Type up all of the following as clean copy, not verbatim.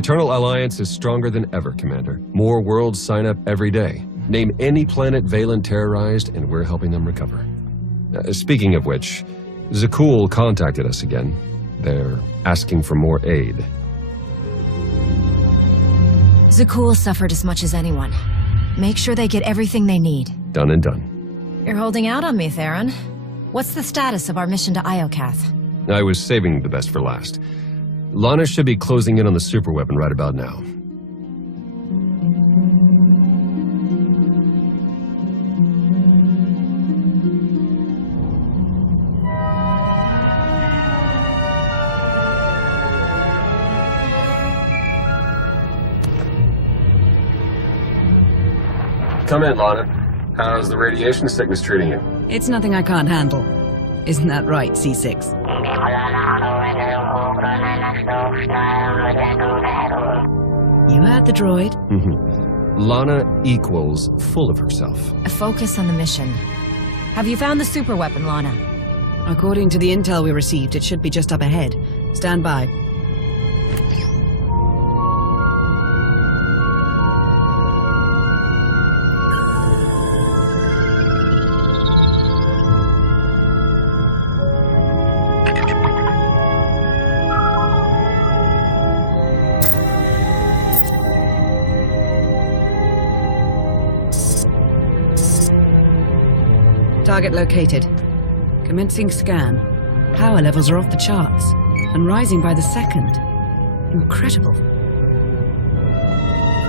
Eternal Alliance is stronger than ever, Commander. More worlds sign up every day. Name any planet Valen terrorized, and we're helping them recover. Speaking of which, Zakul contacted us again. They're asking for more aid. Zakul suffered as much as anyone. Make sure they get everything they need. Done and done. You're holding out on me, Theron. What's the status of our mission to Iokath? I was saving the best for last. Lana should be closing in on the superweapon right about now. Come in, Lana. How's the radiation sickness treating you? It's nothing I can't handle. Isn't that right, C6? You heard the droid. Lana equals full of herself. A focus on the mission. Have you found the superweapon, Lana? According to the intel we received, it should be just up ahead. Stand by. Target located. Commencing scan. Power levels are off the charts, and rising by the second. Incredible.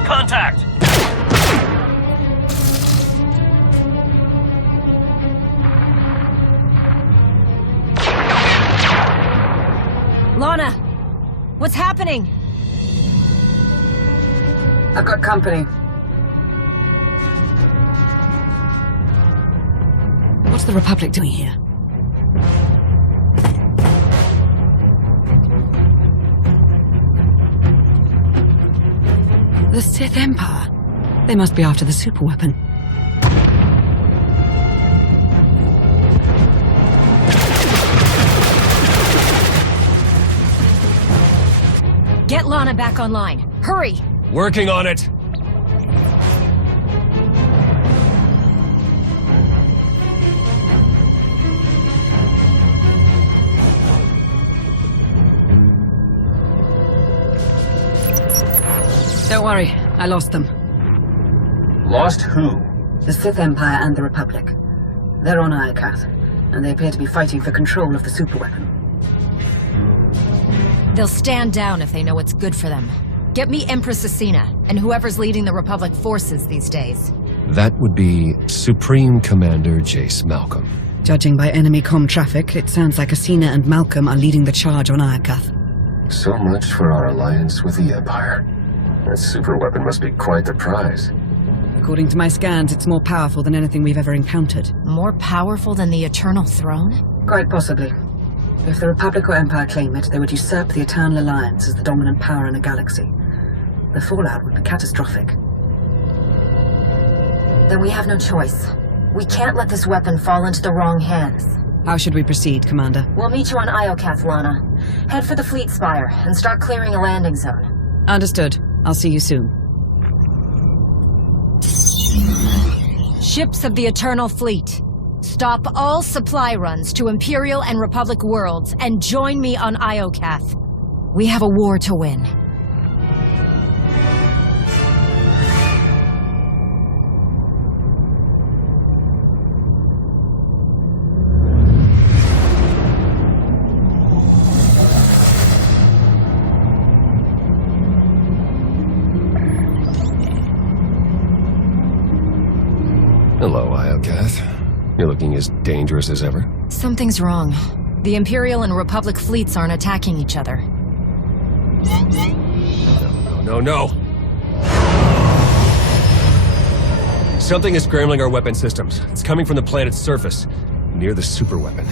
Contact! Lana! What's happening? I've got company. What's the Republic doing here? The Sith Empire. They must be after the superweapon. Get Lana back online. Hurry! Working on it! Don't worry, I lost them. Lost who? The Sith Empire and the Republic. They're on Iokath, and they appear to be fighting for control of the superweapon. They'll stand down if they know what's good for them. Get me Empress Asina, and whoever's leading the Republic forces these days. That would be Supreme Commander Jace Malcolm. Judging by enemy comm traffic, it sounds like Asina and Malcolm are leading the charge on Iokath. So much for our alliance with the Empire. That superweapon must be quite the prize. According to my scans, it's more powerful than anything we've ever encountered. More powerful than the Eternal Throne? Quite possibly. If the Republic or Empire claim it, they would usurp the Eternal Alliance as the dominant power in the galaxy. The fallout would be catastrophic. Then we have no choice. We can't let this weapon fall into the wrong hands. How should we proceed, Commander? We'll meet you on Iokath, Lana. Head for the Fleet Spire and start clearing a landing zone. Understood. I'll see you soon. Ships of the Eternal Fleet. Stop all supply runs to Imperial and Republic worlds and join me on Iokath. We have a war to win. Hello, Iokath. You're looking as dangerous as ever. Something's wrong. The Imperial and Republic fleets aren't attacking each other. No. Something is scrambling our weapon systems. It's coming from the planet's surface, near the superweapon.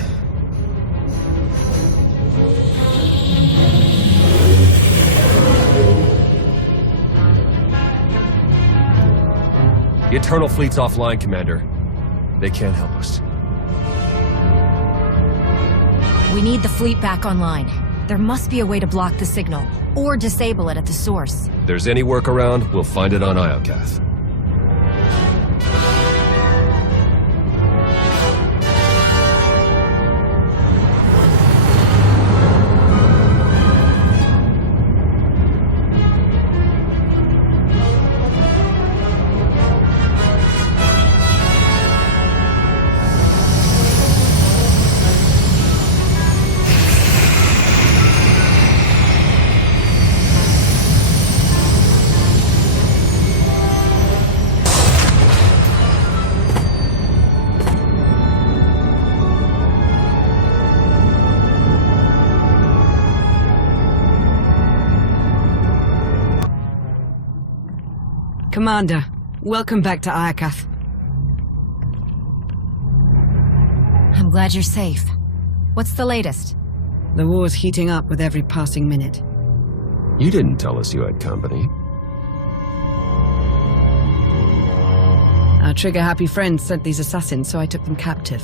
The Eternal Fleet's offline, Commander. They can't help us. We need the fleet back online. There must be a way to block the signal, or disable it at the source. If there's any workaround, we'll find it on Iokath. Commander, welcome back to Iokath. I'm glad you're safe. What's the latest? The war's heating up with every passing minute. You didn't tell us you had company. Our trigger-happy friends sent these assassins, so I took them captive.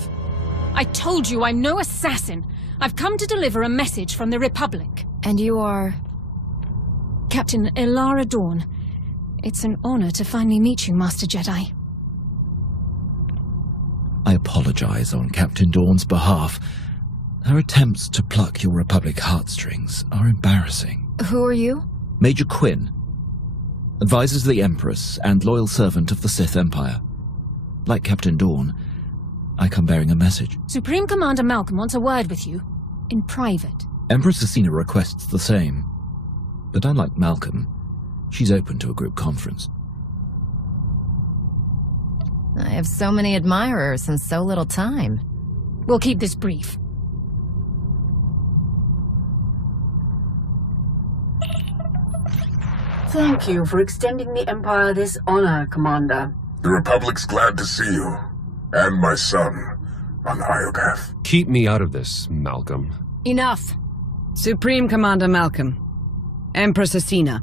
I told you I'm no assassin. I've come to deliver a message from the Republic. And you are... Captain Ilara Dawn. It's an honor to finally meet you, Master Jedi. I apologize on Captain Dawn's behalf. Her attempts to pluck your Republic heartstrings are embarrassing. Who are you? Major Quinn, advisor to the Empress and loyal servant of the Sith Empire. Like Captain Dawn, I come bearing a message. Supreme Commander Malcolm wants a word with you, in private. Empress Asina requests the same. But unlike Malcolm, she's open to a group conference. I have so many admirers and so little time. We'll keep this brief. Thank you for extending the Empire this honor, Commander. The Republic's glad to see you, and my son, on Iokath. Keep me out of this, Malcolm. Enough. Supreme Commander Malcolm, Empress Asina,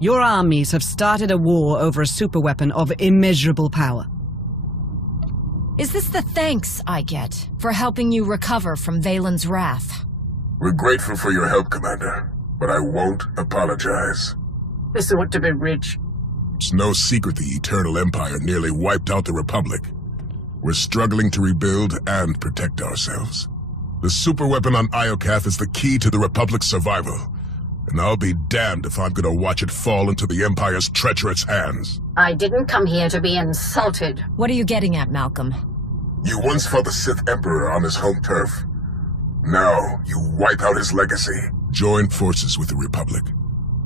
your armies have started a war over a superweapon of immeasurable power. Is this the thanks I get for helping you recover from Valen's wrath? We're grateful for your help, Commander, but I won't apologize. This ought to be rich. It's no secret the Eternal Empire nearly wiped out the Republic. We're struggling to rebuild and protect ourselves. The superweapon on Iokath is the key to the Republic's survival, and I'll be damned if I'm gonna watch it fall into the Empire's treacherous hands. I didn't come here to be insulted. What are you getting at, Malcolm? You once fought the Sith Emperor on his home turf. Now, you wipe out his legacy. Join forces with the Republic.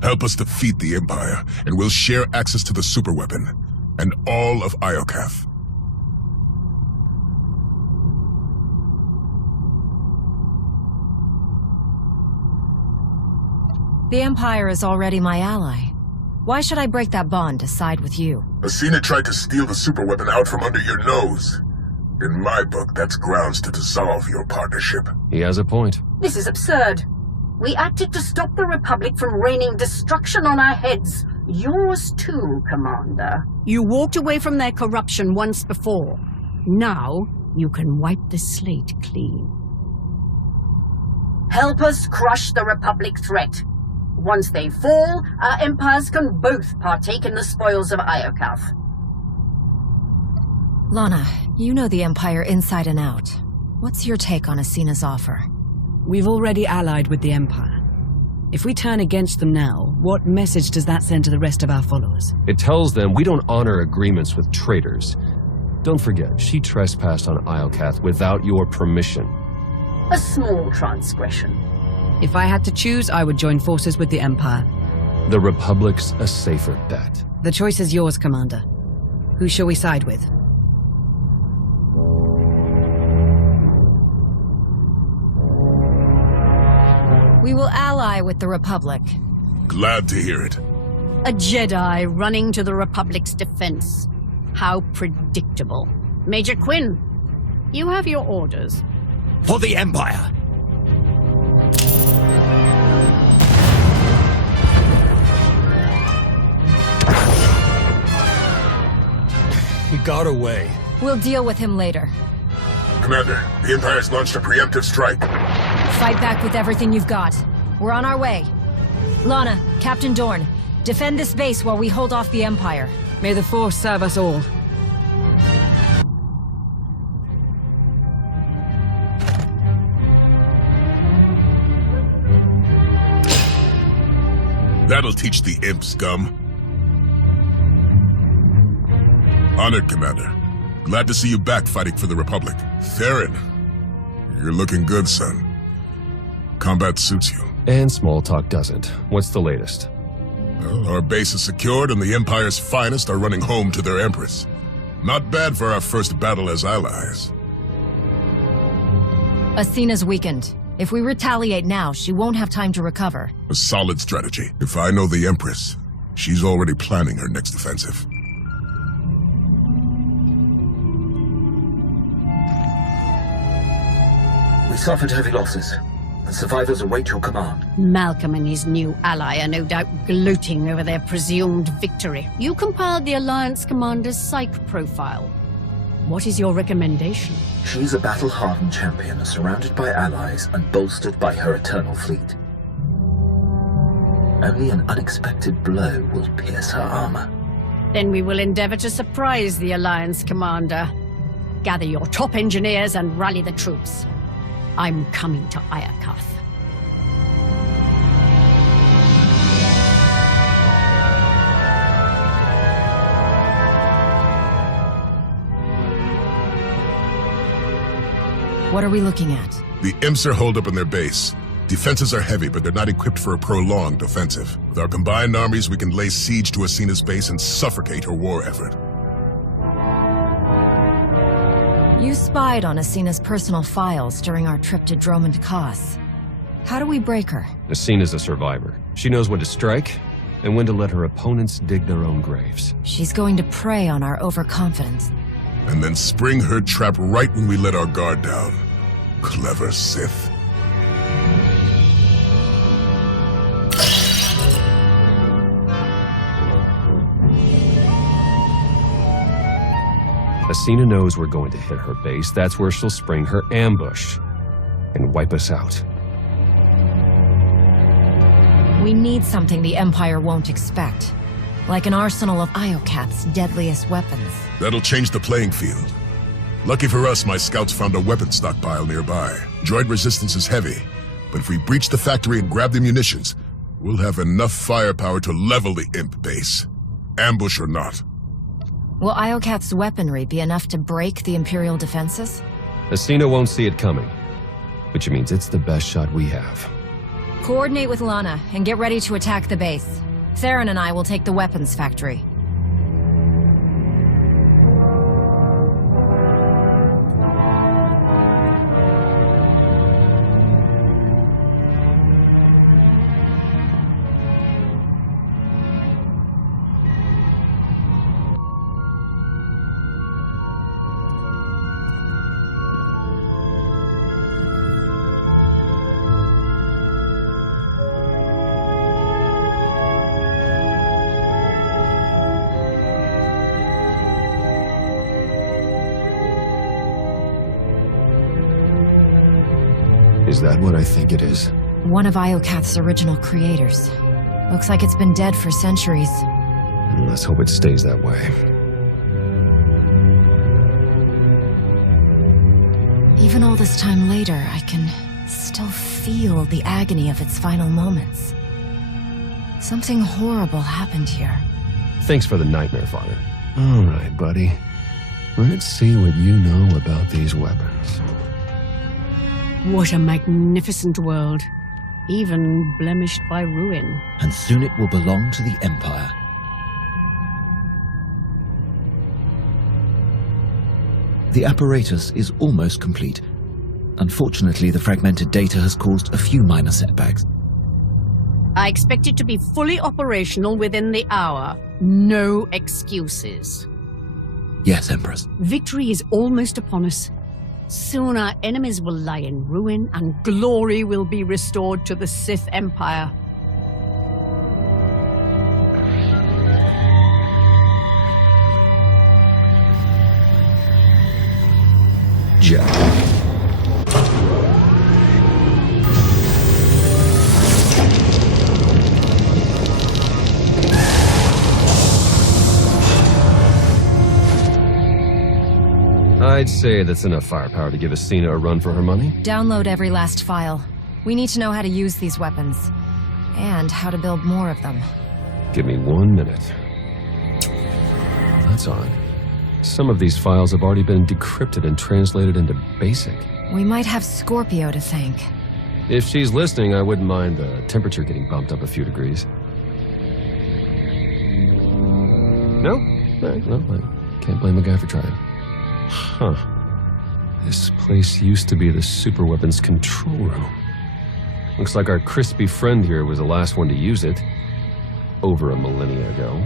Help us defeat the Empire, and we'll share access to the superweapon, and all of Iokath. The Empire is already my ally. Why should I break that bond to side with you? Asina tried to steal the superweapon out from under your nose. In my book, that's grounds to dissolve your partnership. He has a point. This is absurd. We acted to stop the Republic from raining destruction on our heads. Yours too, Commander. You walked away from their corruption once before. Now, you can wipe the slate clean. Help us crush the Republic threat. Once they fall, our empires can both partake in the spoils of Iokath. Lana, you know the Empire inside and out. What's your take on Asina's offer? We've already allied with the Empire. If we turn against them now, what message does that send to the rest of our followers? It tells them we don't honor agreements with traitors. Don't forget, she trespassed on Iokath without your permission. A small transgression. If I had to choose, I would join forces with the Empire. The Republic's a safer bet. The choice is yours, Commander. Who shall we side with? We will ally with the Republic. Glad to hear it. A Jedi running to the Republic's defense. How predictable. Major Quinn, you have your orders. For the Empire! He got away. We'll deal with him later. Commander, the Empire's launched a preemptive strike. Fight back with everything you've got. We're on our way. Lana, Captain Dorn, defend this base while we hold off the Empire. May the Force serve us all. That'll teach the imp scum. Honored, Commander. Glad to see you back fighting for the Republic. Theron, you're looking good, son. Combat suits you. And small talk doesn't. What's the latest? Well, our base is secured and the Empire's finest are running home to their Empress. Not bad for our first battle as allies. Athena's weakened. If we retaliate now, she won't have time to recover. A solid strategy. If I know the Empress, she's already planning her next offensive. We suffered heavy losses. The survivors await your command. Malcolm and his new ally are no doubt gloating over their presumed victory. You compiled the Alliance commander's psych profile. What is your recommendation? She's a battle-hardened champion, surrounded by allies and bolstered by her eternal fleet. Only an unexpected blow will pierce her armor. Then we will endeavor to surprise the Alliance commander. Gather your top engineers and rally the troops. I'm coming to Iokath. What are we looking at? The imps are holed up in their base. Defenses are heavy, but they're not equipped for a prolonged offensive. With our combined armies, we can lay siege to Athena's base and suffocate her war effort. You spied on Athena's personal files during our trip to Dromund Kaas. How do we break her? Athena's a survivor. She knows when to strike and when to let her opponents dig their own graves. She's going to prey on our overconfidence. And then spring her trap right when we let our guard down. Clever Sith. Athena knows we're going to hit her base. That's where she'll spring her ambush and wipe us out. We need something the Empire won't expect. Like an arsenal of Iokath's deadliest weapons. That'll change the playing field. Lucky for us, my scouts found a weapon stockpile nearby. Droid resistance is heavy, but if we breach the factory and grab the munitions, we'll have enough firepower to level the imp base. Ambush or not. Will Iokath's weaponry be enough to break the Imperial defenses? Athena won't see it coming, which means it's the best shot we have. Coordinate with Lana and get ready to attack the base. Theron and I will take the weapons factory. Is that what I think it is? One of Iokath's original creators. Looks like it's been dead for centuries. Let's hope it stays that way. Even all this time later, I can still feel the agony of its final moments. Something horrible happened here. Thanks for the nightmare, Father. All right, buddy. Let's see what you know about these weapons. What a magnificent world, even blemished by ruin. And soon it will belong to the Empire. The apparatus is almost complete. Unfortunately, the fragmented data has caused a few minor setbacks. I expect it to be fully operational within the hour. No excuses. Yes, Empress. Victory is almost upon us. Soon our enemies will lie in ruin and glory will be restored to the Sith Empire. Jedi. I'd say that's enough firepower to give Athena a run for her money. Download every last file. We need to know how to use these weapons. And how to build more of them. Give me 1 minute. That's odd. Some of these files have already been decrypted and translated into BASIC. We might have Scorpio to thank. If she's listening, I wouldn't mind the temperature getting bumped up a few degrees. No? Well, I can't blame a guy for trying. Huh. This place used to be the superweapons control room. Looks like our crispy friend here was the last one to use it. Over a millennia ago.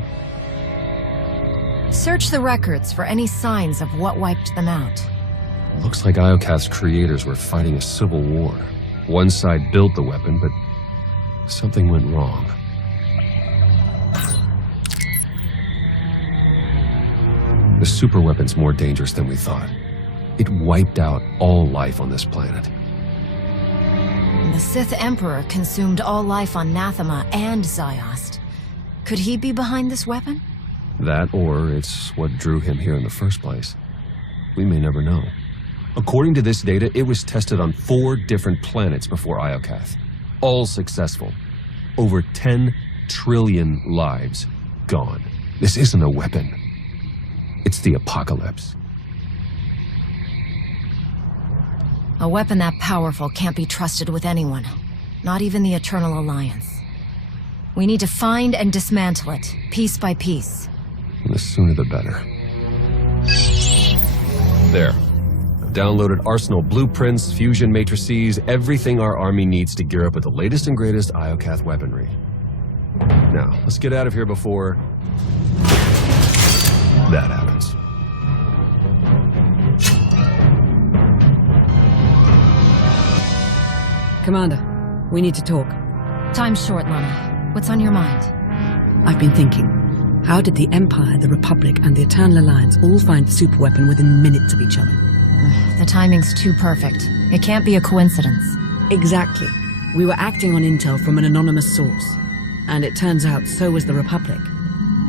Search the records for any signs of what wiped them out. Looks like Iokath's creators were fighting a civil war. One side built the weapon, but something went wrong. The superweapon's more dangerous than we thought. It wiped out all life on this planet. The Sith Emperor consumed all life on Nathema and Ziost. Could he be behind this weapon? That, or it's what drew him here in the first place. We may never know. According to this data, it was tested on 4 different planets before Iokath. All successful. Over 10 trillion lives gone. This isn't a weapon. It's the apocalypse. A weapon that powerful can't be trusted with anyone. Not even the Eternal Alliance. We need to find and dismantle it, piece by piece. The sooner the better. There. I've downloaded Arsenal blueprints, fusion matrices, everything our army needs to gear up with the latest and greatest Iokath weaponry. Now, let's get out of here before that happens. Commander, we need to talk. Time's short, Lana. What's on your mind? I've been thinking, how did the Empire, the Republic, and the Eternal Alliance all find the superweapon within minutes of each other? The timing's too perfect. It can't be a coincidence. Exactly. We were acting on intel from an anonymous source. And it turns out so was the Republic.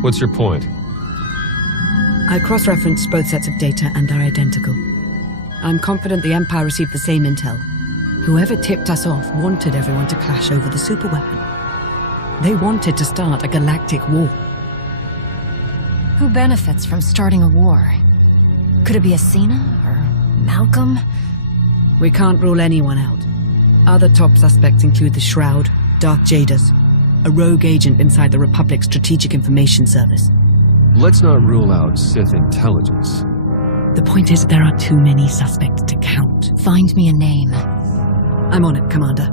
What's your point? I cross-referenced both sets of data and they're identical. I'm confident the Empire received the same intel. Whoever tipped us off wanted everyone to clash over the superweapon. They wanted to start a galactic war. Who benefits from starting a war? Could it be Athena or Malcolm? We can't rule anyone out. Other top suspects include the Shroud, Darth Jaders, a rogue agent inside the Republic's Strategic Information Service. Let's not rule out Sith intelligence. The point is there are too many suspects to count. Find me a name. I'm on it, Commander.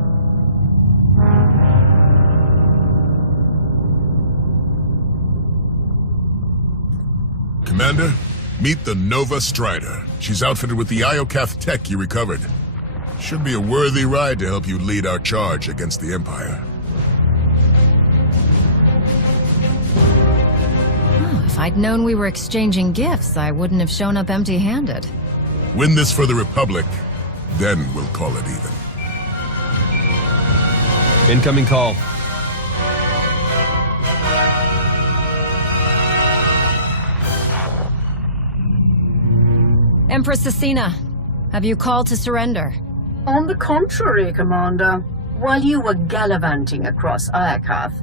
Commander, meet the Nova Strider. She's outfitted with the Iokath tech you recovered. Should be a worthy ride to help you lead our charge against the Empire. If I'd known we were exchanging gifts, I wouldn't have shown up empty-handed. Win this for the Republic, then we'll call it even. Incoming call. Empress Athena, have you called to surrender? On the contrary, Commander. While you were gallivanting across Iokath,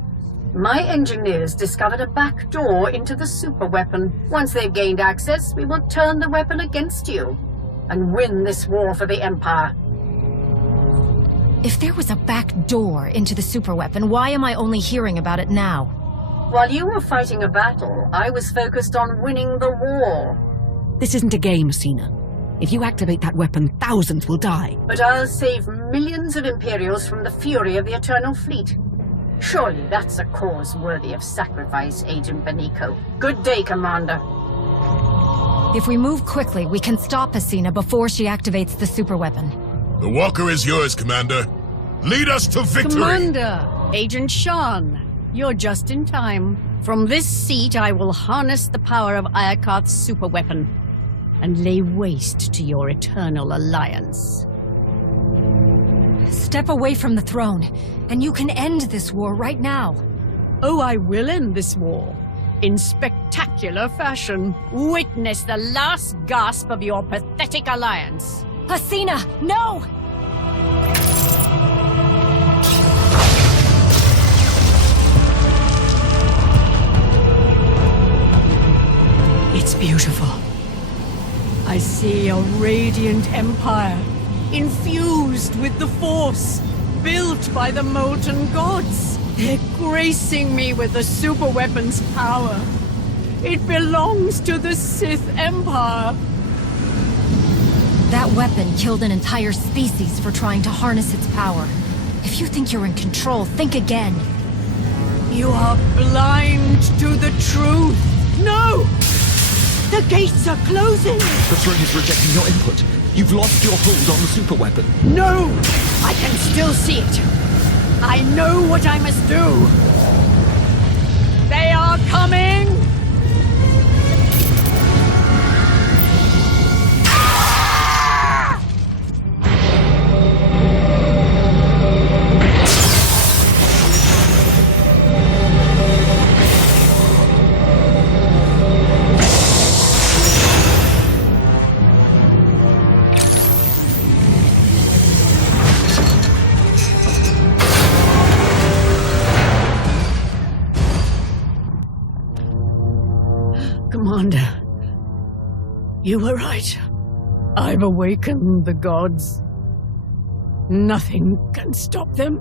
my engineers discovered a back door into the superweapon. Once they've gained access, we will turn the weapon against you and win this war for the Empire. If there was a back door into the superweapon, why am I only hearing about it now? While you were fighting a battle, I was focused on winning the war. This isn't a game, Athena. If you activate that weapon, thousands will die. But I'll save millions of Imperials from the fury of the Eternal Fleet. Surely that's a cause worthy of sacrifice, Agent Beniko. Good day, Commander. If we move quickly, we can stop Athena before she activates the superweapon. The Walker is yours, Commander. Lead us to victory! Commander, Agent Sean, you're just in time. From this seat, I will harness the power of Iokath's superweapon and lay waste to your Eternal Alliance. Step away from the throne, and you can end this war right now. Oh, I will end this war. in spectacular fashion. Witness the last gasp of your pathetic alliance. Hasina, no! It's beautiful. I see a radiant empire, infused with the Force, built by the molten gods. They're gracing me with the superweapon's power. It belongs to the Sith Empire. That weapon killed an entire species for trying to harness its power. If you think you're in control, think again. You are blind to the truth. No! The gates are closing! The throne is rejecting your input. You've lost your hold on the superweapon. No! I can still see it. I know what I must do. They are coming! Commander, you were right. I've awakened the gods. Nothing can stop them.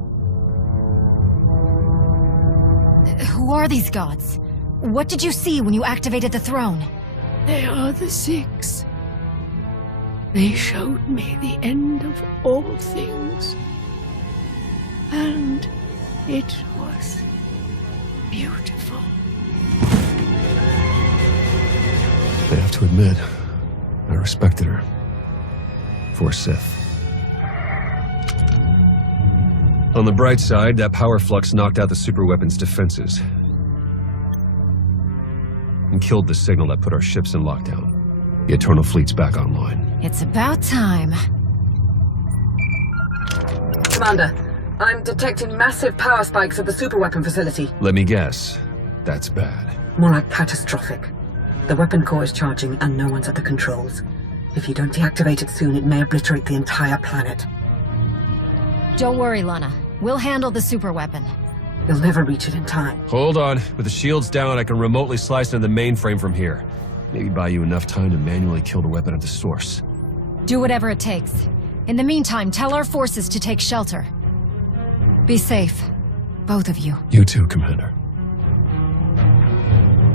Who are these gods? What did you see when you activated the throne? They are the Six. They showed me the end of all things. And it was beautiful. I have to admit, I respected her. For Sith. On the bright side, that power flux knocked out the superweapon's defenses. And killed the signal that put our ships in lockdown. The Eternal Fleet's back online. It's about time. Commander, I'm detecting massive power spikes at the superweapon facility. Let me guess. That's bad. More like catastrophic. The weapon core is charging and no one's at the controls. If you don't deactivate it soon, it may obliterate the entire planet. Don't worry, Lana. We'll handle the superweapon. You'll never reach it in time. Hold on. With the shields down, I can remotely slice into the mainframe from here. Maybe buy you enough time to manually kill the weapon at the source. Do whatever it takes. In the meantime, tell our forces to take shelter. Be safe. Both of you. You too, Commander.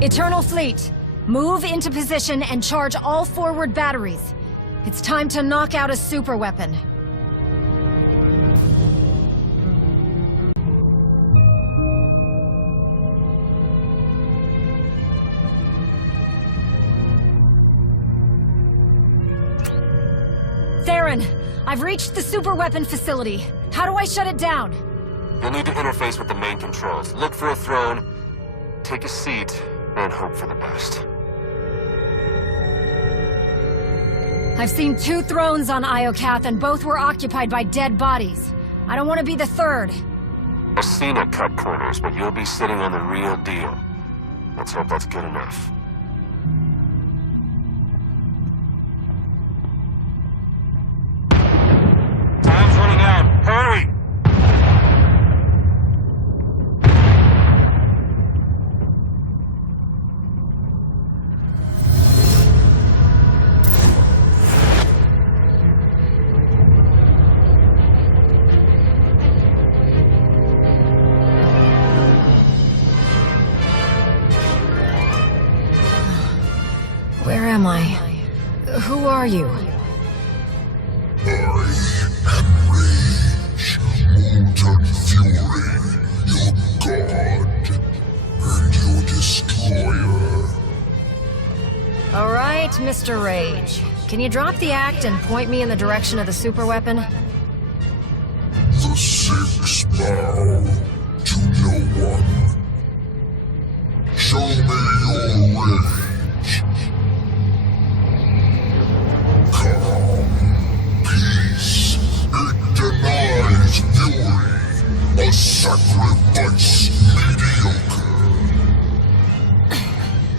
Eternal Fleet, move into position and charge all forward batteries. It's time to knock out a superweapon. Theron, I've reached the superweapon facility. How do I shut it down? You'll need to interface with the main controls. Look for a throne, take a seat, and hope for the best. I've seen 2 thrones on Iokath, and both were occupied by dead bodies. I don't want to be the third. I've seen it cut corners, but you'll be sitting on the real deal. Let's hope that's good enough. Time's running out. Hurry! Where am I? Who are you? I am Rage, Molten Fury, your god, and your destroyer. All right, Mr. Rage. Can you drop the act and point me in the direction of the superweapon? The Six bow to no one. Show me your rage. Calm, peace, it denies fury, a sacrifice mediocre.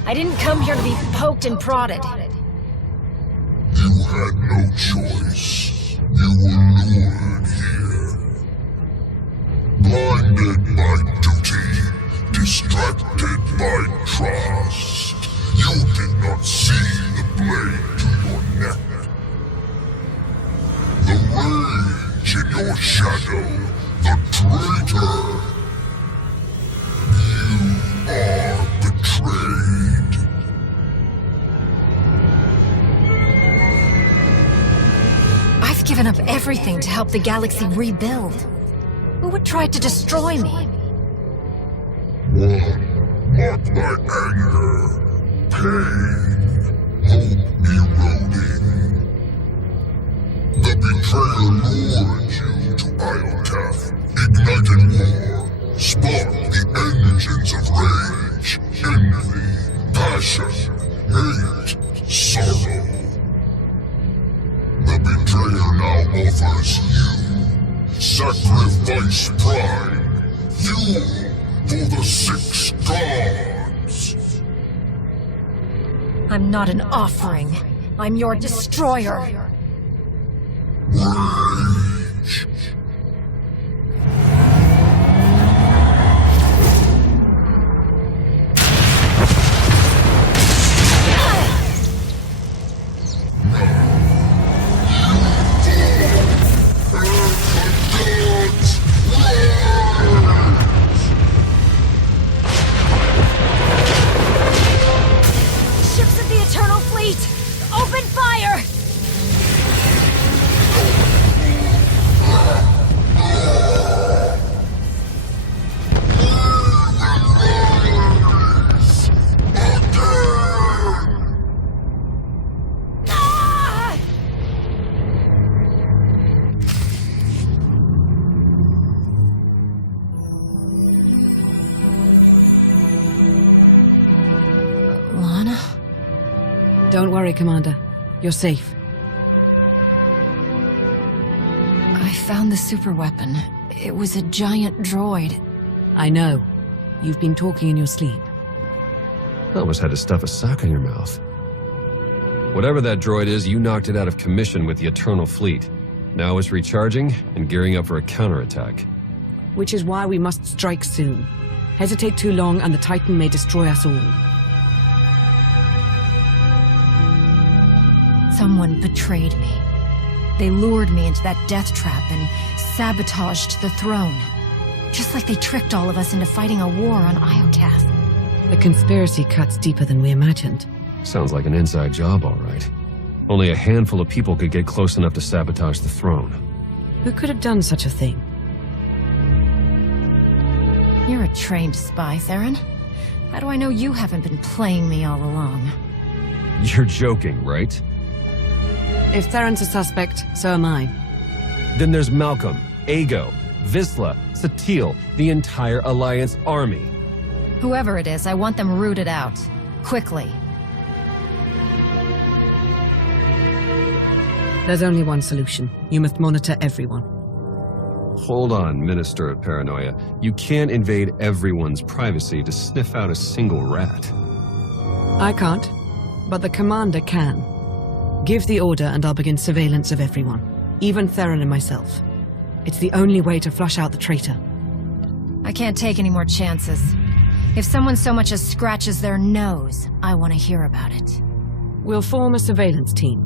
I didn't come here to be poked and prodded. You had no choice. You were lured here. Blinded by duty, distracted by trust. You did not see the blade to your neck. The rage in your shadow, the traitor. You are betrayed. I've given up everything to help the galaxy rebuild. Who would try to destroy me? One, mark my anger, pain, hope eroding. The betrayer lured you to Iokath, ignited war, sparked the engines of rage, envy, passion, hate, sorrow. The betrayer now offers you sacrifice prime, fuel for the 6 gods. I'm not an offering. I'm your destroyer. Rage. Ships of the Eternal Fleet! Open fire! Ah! Lana? Don't worry, Commander. You're safe. I found the super weapon. It was a giant droid. I know. You've been talking in your sleep. Almost had to stuff a sock in your mouth. Whatever that droid is, you knocked it out of commission with the Eternal Fleet. Now it's recharging and gearing up for a counterattack. Which is why we must strike soon. Hesitate too long and the Titan may destroy us all. Someone betrayed me. They lured me into that death trap and sabotaged the throne. Just like they tricked all of us into fighting a war on Iokath. The conspiracy cuts deeper than we imagined. Sounds like an inside job, all right. Only a handful of people could get close enough to sabotage the throne. Who could have done such a thing? You're a trained spy, Theron. How do I know you haven't been playing me all along? You're joking, right? If Theron's a suspect, so am I. Then there's Malcolm, Ago, Visla, Satil, the entire Alliance army. Whoever it is, I want them rooted out. Quickly. There's only one solution. You must monitor everyone. Hold on, Minister of Paranoia. You can't invade everyone's privacy to sniff out a single rat. I can't, but the Commander can. Give the order and I'll begin surveillance of everyone, even Theron and myself. It's the only way to flush out the traitor. I can't take any more chances. If someone so much as scratches their nose, I want to hear about it. We'll form a surveillance team.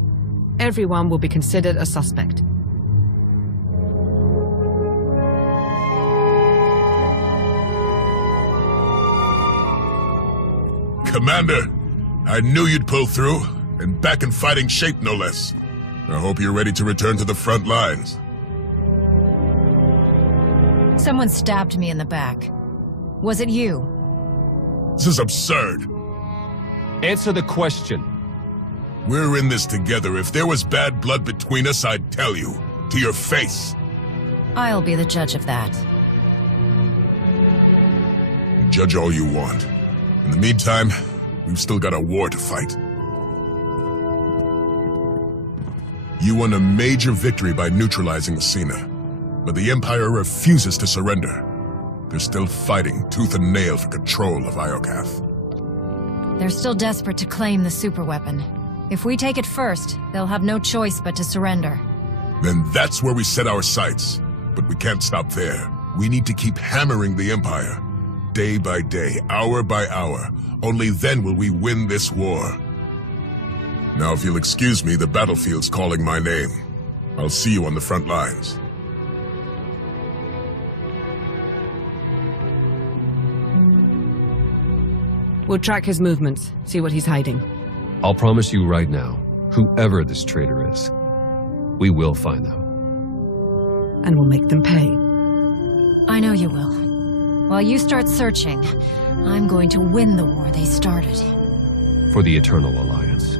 Everyone will be considered a suspect. Commander, I knew you'd pull through, and back in fighting shape no less. I hope you're ready to return to the front lines. Someone stabbed me in the back. Was it you? This is absurd. Answer the question. We're in this together. If there was bad blood between us, I'd tell you. To your face. I'll be the judge of that. Judge all you want. In the meantime, we've still got a war to fight. You won a major victory by neutralizing Asina, but the Empire refuses to surrender. They're still fighting tooth and nail for control of Iokath. They're still desperate to claim the superweapon. If we take it first, they'll have no choice but to surrender. Then that's where we set our sights. But we can't stop there. We need to keep hammering the Empire. Day by day, hour by hour. Only then will we win this war. Now, if you'll excuse me, the battlefield's calling my name. I'll see you on the front lines. We'll track his movements, see what he's hiding. I'll promise you right now, whoever this traitor is, we will find them. And we'll make them pay. I know you will. While you start searching, I'm going to win the war they started. For the Eternal Alliance.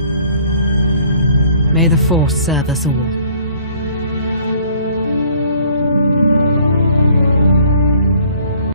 May the Force serve us all.